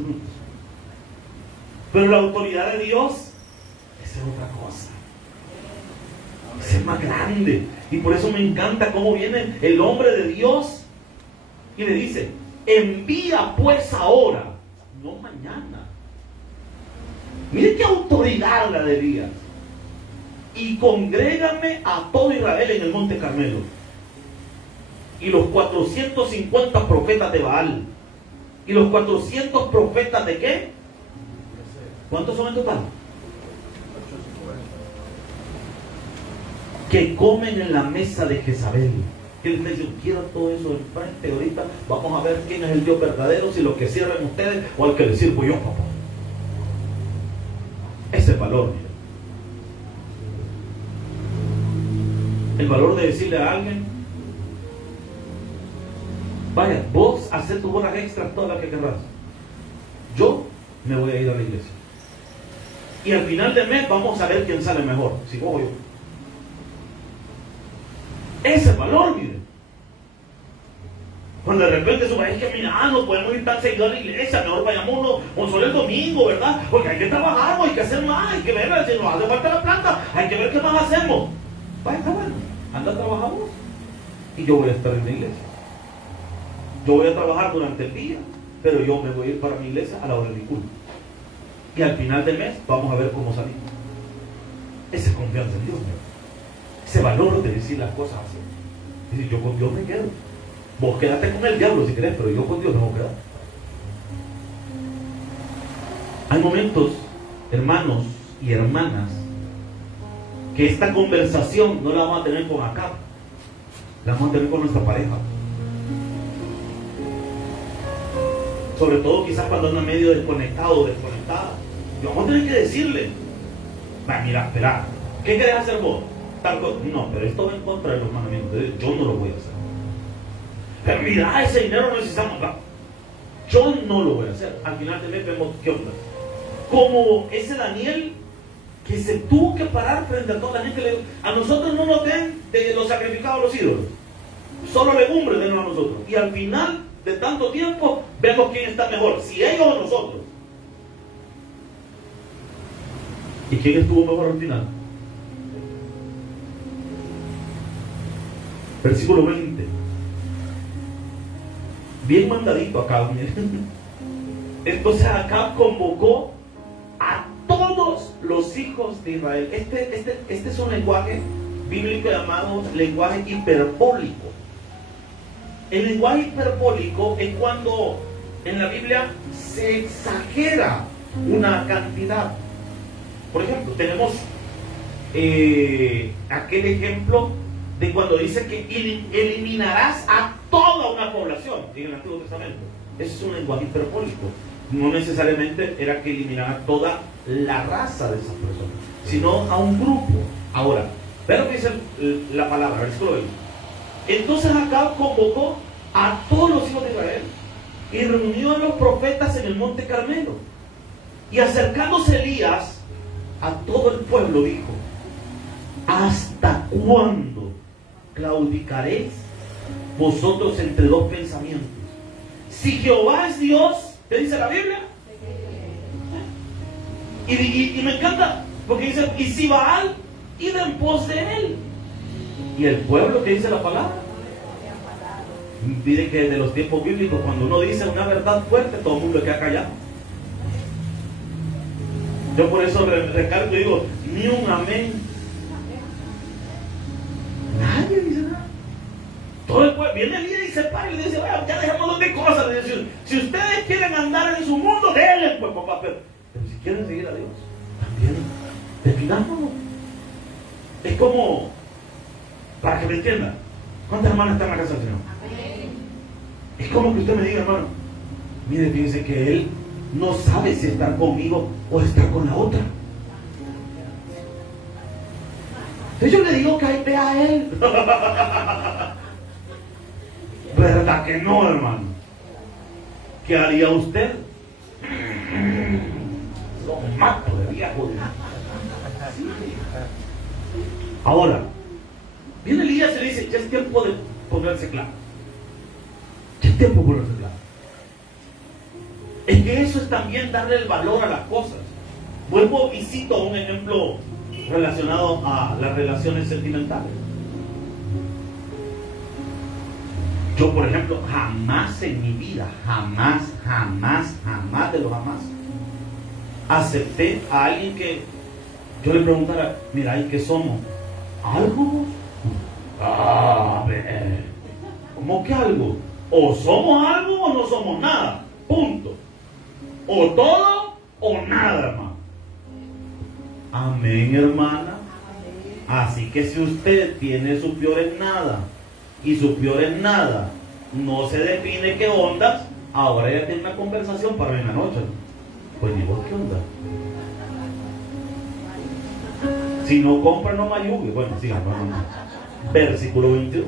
Pero la autoridad de Dios, esa es otra cosa. Esa es más grande. Y por eso me encanta cómo viene el hombre de Dios y le dice: envía pues ahora, no mañana. Mire qué autoridad la de Elías. Y congrégame a todo Israel en el monte Carmelo. Y los 450 profetas de Baal. Y los 400 profetas de ¿qué? ¿Cuántos son en total? Que comen en la mesa de Jezabel. Que les dice: quiero todo eso de frente ahorita. Vamos a ver quién es el Dios verdadero, si lo que sirven ustedes o al que les sirvo yo, papá. Ese es valor, mira. El valor de decirle a alguien: vaya, vos haces tus horas extras todas las que querrás. Yo me voy a ir a la iglesia. Y al final del mes vamos a ver quién sale mejor, si vos o yo. Ese valor, miren. Cuando de repente es que mira, no podemos ir tan seguido a la iglesia, mejor vayamos un solo el domingo, ¿verdad? Porque hay que trabajar, hay que hacer más, hay que ver si nos hace falta la planta, hay que ver qué más hacemos. Vaya, está bueno, anda a trabajar vos y yo voy a estar en la iglesia. Yo voy a trabajar durante el día, pero yo me voy a ir para mi iglesia a la hora de mi culto. Y al final del mes vamos a ver cómo salimos. Esa es confianza en Dios, ¿no? Ese valor de decir las cosas así. Dice: yo con Dios me quedo. Vos quedate con el diablo si querés, pero yo con Dios me voy a quedar. Hay momentos, hermanos y hermanas, que esta conversación no la vamos a tener con Acab, la vamos a tener con nuestra pareja. Sobre todo quizás cuando anda medio desconectado o desconectada. Y vamos a tener que decirle: mira, espera, ¿qué querés hacer vos? No, pero esto va en contra de los mandamientos. Yo no lo voy a hacer. Pero mira, ese dinero no necesitamos. Yo no lo voy a hacer. Al final del mes vemos qué onda. Como ese Daniel que se tuvo que parar frente a toda la gente. A nosotros no nos den de los sacrificados a los ídolos. Solo legumbres denos a nosotros. Y al final de tanto tiempo vemos quién está mejor, si ellos o nosotros. ¿Y quién estuvo mejor al final? Versículo 20. Bien mandadito Acab. Entonces Acab convocó a todos los hijos de Israel. Este es un lenguaje bíblico llamado lenguaje hiperbólico. El lenguaje hiperbólico es cuando en la Biblia se exagera una cantidad. Por ejemplo, tenemos aquel ejemplo de cuando dice que eliminarás a toda una población en el Antiguo Testamento. Ese es un lenguaje hiperbólico. No necesariamente era que eliminara toda la raza de esas personas, sino a un grupo. Ahora, vean lo que dice la palabra, versículo 20. Entonces Acab convocó a todos los hijos de Israel y reunió a los profetas en el monte Carmelo. Y acercándose Elías a todo el pueblo dijo: ¿hasta cuándo claudicaréis vosotros entre dos pensamientos? Si Jehová es Dios, ¿qué dice la Biblia? Y me encanta porque dice: y si Baal, id en pos de él. Y el pueblo, ¿qué dice la palabra? Dice que desde los tiempos bíblicos, cuando uno dice una verdad fuerte, todo el mundo queda callado. Yo por eso recalco y digo: ni un amén. Nadie dice nada. Todo el pueblo viene el día y se para y le dice: bueno, ya dejamos de cosas. Le dice: si ustedes quieren andar en su mundo, denle, pues papá. Pero si quieren seguir a Dios, también definámonos. Es como, para que me entiendan, ¿cuántas hermanas están en la casa del Señor? Es como que usted me diga: hermano, mire, fíjese que él no sabe si estar conmigo o estar con la otra. Entonces yo le digo que ahí vea a él. ¿Verdad que no, hermano? ¿Qué haría usted? Lo mato de viejo. Ahora, viene Elías y le dice: ya es tiempo de ponerse claro. Ya es tiempo de ponerse claro. Es que eso es también darle el valor a las cosas. Vuelvo y cito un ejemplo relacionado a las relaciones sentimentales. Yo, por ejemplo, jamás en mi vida, jamás de los jamás, acepté a alguien que yo le preguntara: mira, ¿y qué somos? ¿Algo? A ver, ¿cómo que algo? O somos algo o no somos nada. Punto. O todo o nada, hermano. Amén, hermana. Así que si usted tiene su peor en nada y su peor en nada no se define qué ondas, ahora ya tiene una conversación para en la noche. Pues ni vos, ¿qué onda? Si no compra, no mayugue. Bueno, sigan, no. Versículo 22.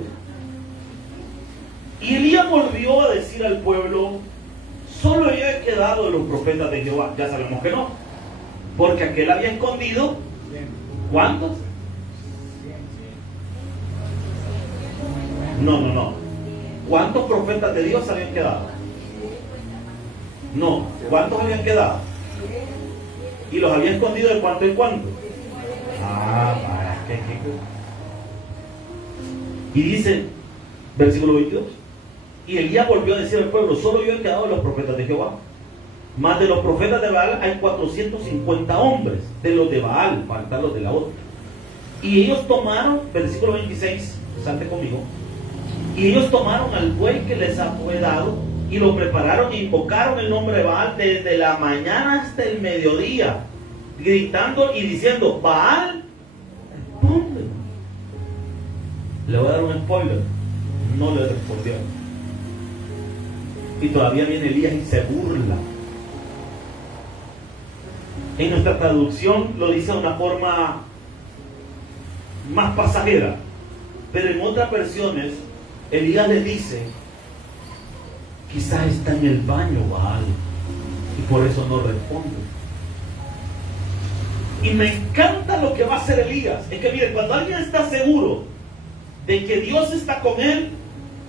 Y Elías volvió a decir al pueblo: solo había quedado de los profetas de Jehová. Ya sabemos que no, porque aquel había escondido. ¿Cuántos? No. ¿Cuántos profetas de Dios habían quedado? No. ¿Cuántos habían quedado? ¿Y los había escondido de cuánto en cuánto? Y dice, versículo 22. Y Elías volvió a decir al pueblo: solo yo he quedado de los profetas de Jehová. Más de los profetas de Baal hay 450 hombres. De los de Baal, faltan los de la otra. Y ellos tomaron, versículo 26, salte conmigo. Y ellos tomaron al buey que les fue dado y lo prepararon e invocaron el nombre de Baal desde la mañana hasta el mediodía, gritando y diciendo: Baal, responde. Le voy a dar un spoiler: no le respondió. Y todavía viene Elías y se burla. En nuestra traducción lo dice de una forma más pasajera, pero en otras versiones Elías le dice: quizás está en el baño Baal y por eso no responde. Y me encanta lo que va a hacer Elías. Es que miren, cuando alguien está seguro de que Dios está con él,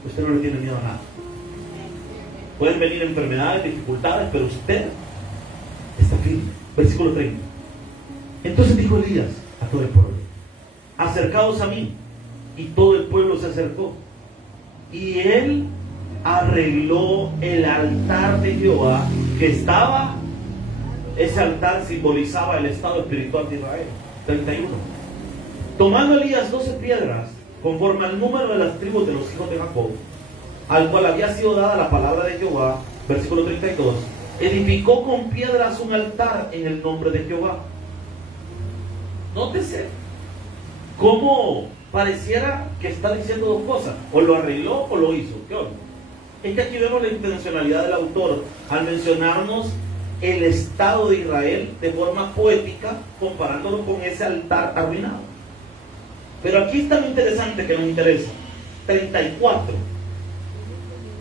usted no le tiene miedo a nada. Pueden venir enfermedades, dificultades, pero usted está firme. Versículo 30. Entonces dijo Elías a todo el pueblo: acercaos a mí. Y todo el pueblo se acercó. Y él arregló el altar de Jehová que estaba. Ese altar simbolizaba el estado espiritual de Israel. 31. Tomando Elías 12 piedras, conforme al número de las tribus de los hijos de Jacob, al cual había sido dada la palabra de Jehová, versículo 32, edificó con piedras un altar en el nombre de Jehová. Nótese cómo pareciera que está diciendo dos cosas: o lo arregló o lo hizo. ¿Qué onda? Es que aquí vemos la intencionalidad del autor al mencionarnos el estado de Israel de forma poética, comparándolo con ese altar arruinado. Pero aquí está lo interesante que nos interesa. 34.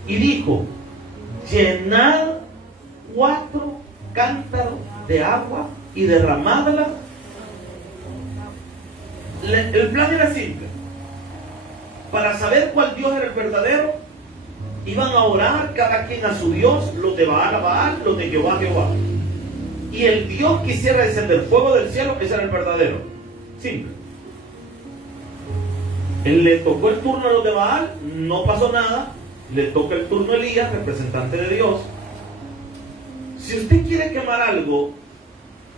Y dijo: llenad 4 cántaros de agua y derramádla. El plan era simple. Para saber cuál Dios era el verdadero, iban a orar cada quien a su Dios, los de Baal a Baal, los de Jehová a Jehová. Y el Dios que hiciera descender fuego del cielo, ese era el verdadero. Simple. Él le tocó el turno a los de Baal, no pasó nada. Le toca el turno a Elías, representante de Dios. Si usted quiere quemar algo,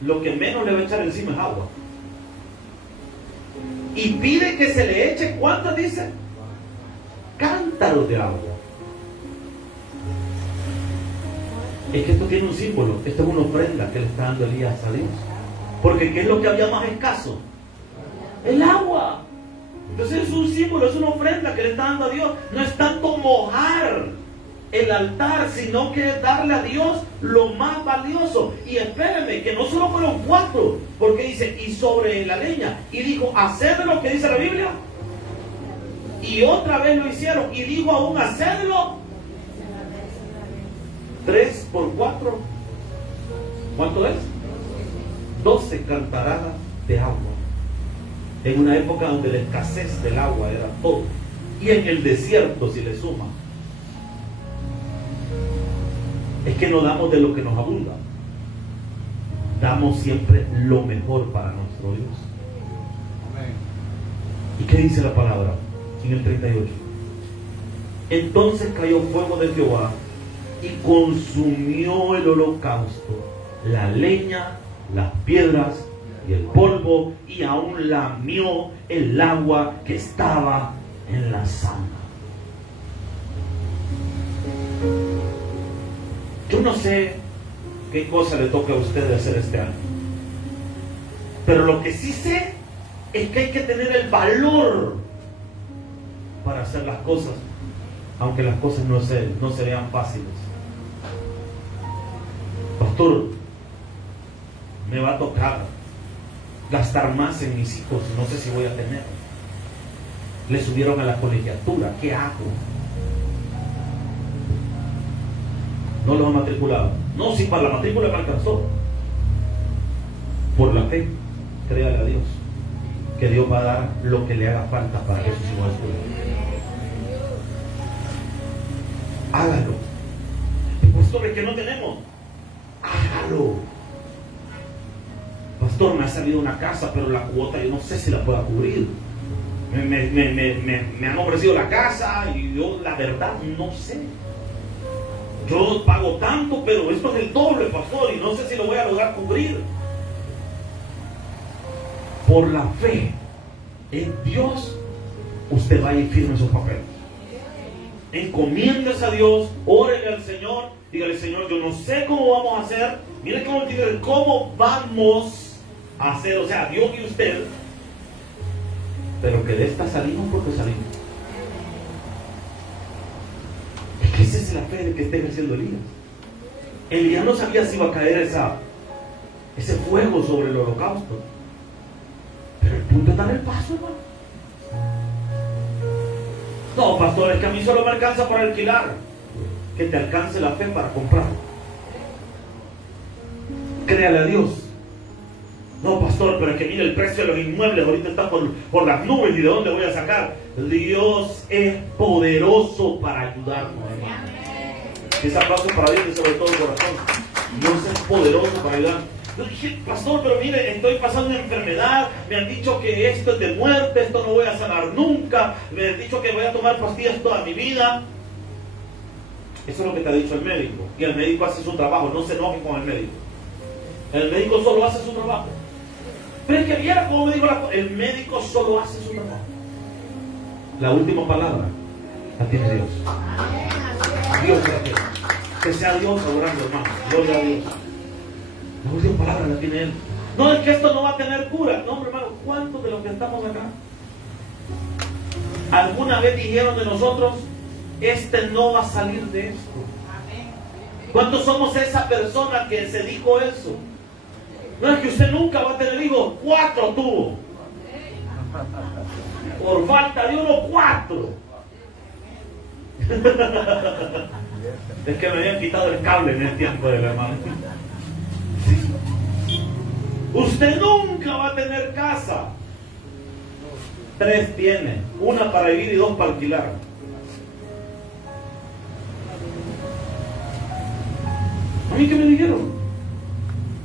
lo que menos le va a echar encima es agua. Y pide que se le eche, ¿cuántas dice? Cántaros de agua. Es que esto tiene un símbolo. Esto es una ofrenda que le está dando Elías a Dios. Porque ¿qué es lo que había más escaso? El agua. Entonces es un símbolo, es una ofrenda que le está dando a Dios. No es tanto mojar el altar, sino que es darle a Dios lo más valioso. Y espérenme, que no solo fueron 4, porque dice, y sobre la leña. Y dijo, haced lo que dice la Biblia. Y otra vez lo hicieron. Y dijo aún, hacedlo. 3 por 4. ¿Cuánto es? 12 cantaradas de agua. En una época donde la escasez del agua era todo. Y en el desierto, si le suma, es que no damos de lo que nos abunda. Damos siempre lo mejor para nuestro Dios. Amén. ¿Y qué dice la palabra? En el 38. Entonces cayó fuego de Jehová y consumió el holocausto, la leña, las piedras y el polvo, y aún lamió el agua que estaba en la zanja. Yo no sé qué cosa le toca a usted hacer este año, pero lo que sí sé es que hay que tener el valor para hacer las cosas, aunque las cosas no se vean fáciles. Pastor, me va a tocar gastar más en mis hijos, no sé si voy a tener. Le subieron a la colegiatura, ¿qué hago? No los ha matriculado. No, si para la matrícula me alcanzó. Por la fe, créale a Dios que Dios va a dar lo que le haga falta para que sus hijos estudien. Hágalo. Pastor, es que no tenemos. Hágalo. Pastor, me ha salido una casa, pero la cuota yo no sé si la pueda cubrir. Me han ofrecido la casa y yo la verdad no sé. Yo pago tanto, pero esto es el doble, pastor, y no sé si lo voy a lograr cubrir. Por la fe en Dios, usted vaya y firme sus papeles. Encomiéndese a Dios, órele al Señor, dígale, Señor, yo no sé cómo vamos a hacer. Mire cómo vamos a hacer, o sea, Dios y usted, pero que de esta salimos porque salimos. Es que esa es la fe de que está ejerciendo Elías. Elías no sabía si iba a caer ese fuego sobre el holocausto, pero el punto es dar el paso, hermano. No, pastor, es que a mí solo me alcanza por alquilar. Que te alcance la fe para comprar. Créale a Dios. No, pastor, pero es que mire el precio de los inmuebles ahorita está por las nubes, y de dónde voy a sacar. Dios es poderoso para ayudarnos, hermano. Ese aplauso para Dios y sobre todo el corazón. Dios es poderoso para ayudarnos. Yo dije, pastor, pero mire, estoy pasando una enfermedad, me han dicho que esto es de muerte, esto no voy a sanar nunca, me han dicho que voy a tomar pastillas toda mi vida. Eso es lo que te ha dicho el médico, y el médico hace su trabajo, no se enoje con el médico. El médico solo hace su trabajo. Pero es que viera cómo me dijo el médico solo hace su trabajo. La última palabra la tiene Dios. Dios la tiene. Que sea Dios orando, hermano. Gloria a Dios. La última palabra la tiene Él. No es que esto no va a tener cura. No, hermano, ¿cuántos de los que estamos acá alguna vez dijeron de nosotros, este no va a salir de esto? ¿Cuántos somos esa persona que se dijo eso? No es que usted nunca va a tener hijos, 4 tuvo. Por falta de uno, 4. Es que me habían quitado el cable en el tiempo del hermano. Usted nunca va a tener casa. 3 tiene, 1 para vivir y 2 para alquilar. ¿A mí qué me dijeron?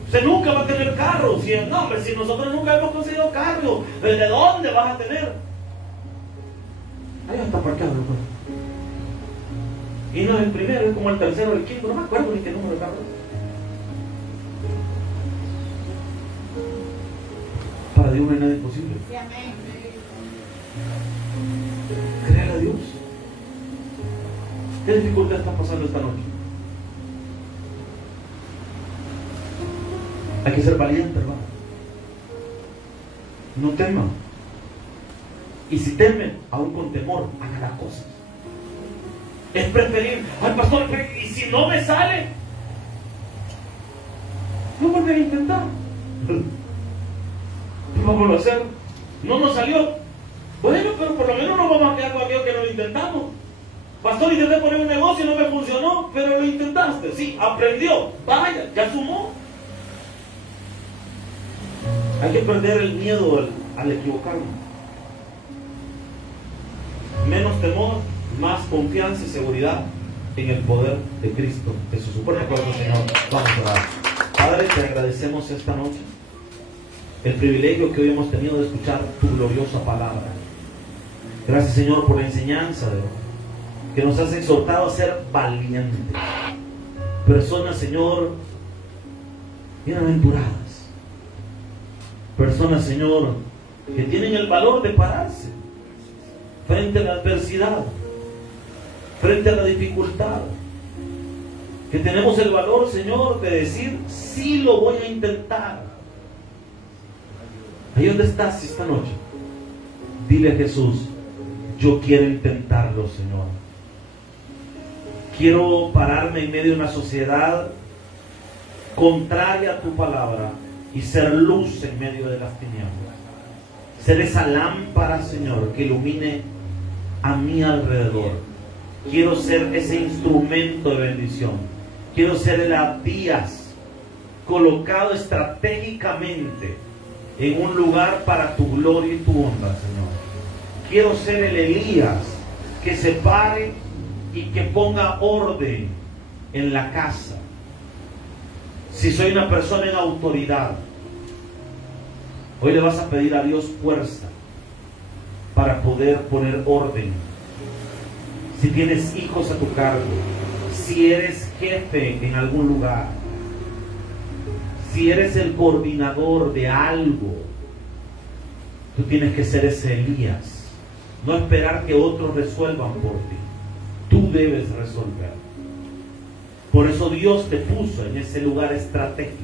Usted nunca va a tener carro. Si nosotros nunca hemos conseguido carro, ¿de dónde vas a tener? Ahí está parqueado, hermano. Y no es el primero, es como el tercero o el quinto, no me acuerdo ni qué número de carro. Para Dios no hay nada imposible. Créale a Dios. ¿Qué dificultad está pasando esta noche? Hay que ser valiente, hermano. No teman. Y si temen, aún con temor, hagan las cosas. Es preferir, al pastor, y si no me sale, no volver a intentar. Vamos a hacer. No nos salió. Bueno, pero por lo menos no vamos a quedar con aquello que no lo intentamos. Pastor, intenté poner un negocio y no me funcionó, pero lo intentaste. Sí, aprendió. Vaya, ya sumó. Hay que perder el miedo al equivocarnos. Menos temor, más confianza y seguridad en el poder de Cristo Jesús. Supone por eso, Señor, vamos a orar. Padre, te agradecemos esta noche el privilegio que hoy hemos tenido de escuchar tu gloriosa palabra. Gracias, Señor, por la enseñanza de hoy, que nos has exhortado a ser valientes. Personas, Señor, bienaventuradas. Personas, Señor, que tienen el valor de pararse frente a la adversidad, frente a la dificultad. Que tenemos el valor, Señor, de decir, sí lo voy a intentar. Ahí donde estás esta noche, dile a Jesús, yo quiero intentarlo, Señor. Quiero pararme en medio de una sociedad contraria a tu palabra y ser luz en medio de las tinieblas. Ser esa lámpara, Señor, que ilumine a mi alrededor. Quiero ser ese instrumento de bendición. Quiero ser el Abías colocado estratégicamente en un lugar para tu gloria y tu honra, Señor. Quiero ser el Elías que se pare y que ponga orden en la casa. Si soy una persona en autoridad, hoy le vas a pedir a Dios fuerza para poder poner orden. Si tienes hijos a tu cargo, si eres jefe en algún lugar, si eres el coordinador de algo, tú tienes que ser ese Elías. No esperar que otros resuelvan por ti. Tú debes resolver. Por eso Dios te puso en ese lugar estratégico.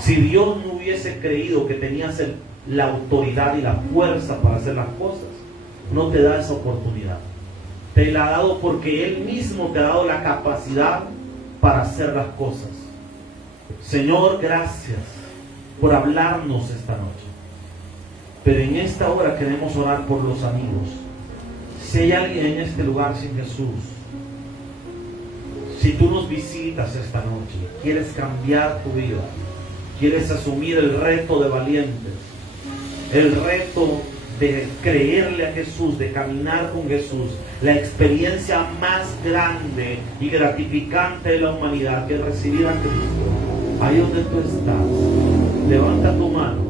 Si Dios no hubiese creído que tenías la autoridad y la fuerza para hacer las cosas, no te da esa oportunidad. Te la ha dado porque Él mismo te ha dado la capacidad para hacer las cosas. Señor, gracias por hablarnos esta noche. Pero en esta hora queremos orar por los amigos. Si hay alguien en este lugar sin Jesús, si tú nos visitas esta noche, quieres cambiar tu vida, quieres asumir el reto de valientes, el reto de creerle a Jesús, de caminar con Jesús, la experiencia más grande y gratificante de la humanidad, que es recibir a Cristo, ahí donde tú estás, levanta tu mano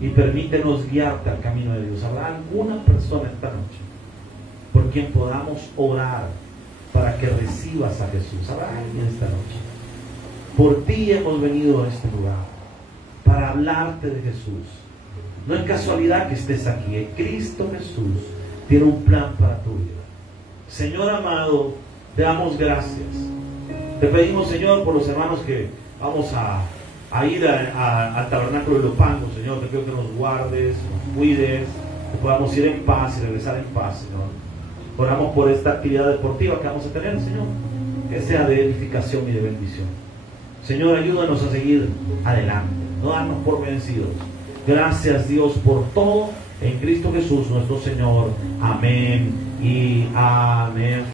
y permítenos guiarte al camino de Dios. ¿Habrá alguna persona esta noche por quien podamos orar para que recibas a Jesús? ¿Habrá alguien esta noche? Por ti hemos venido a este lugar, para hablarte de Jesús. No es casualidad que estés aquí. Cristo Jesús tiene un plan para tu vida. Señor amado, te damos gracias. Te pedimos, Señor, por los hermanos que vamos a ir al tabernáculo de Lopango. Señor, te pido que nos guardes, nos cuides, que podamos ir en paz y regresar en paz, Señor. Oramos por esta actividad deportiva que vamos a tener, Señor, que sea de edificación y de bendición. Señor, ayúdanos a seguir adelante, no darnos por vencidos. Gracias, Dios, por todo en Cristo Jesús nuestro Señor. Amén y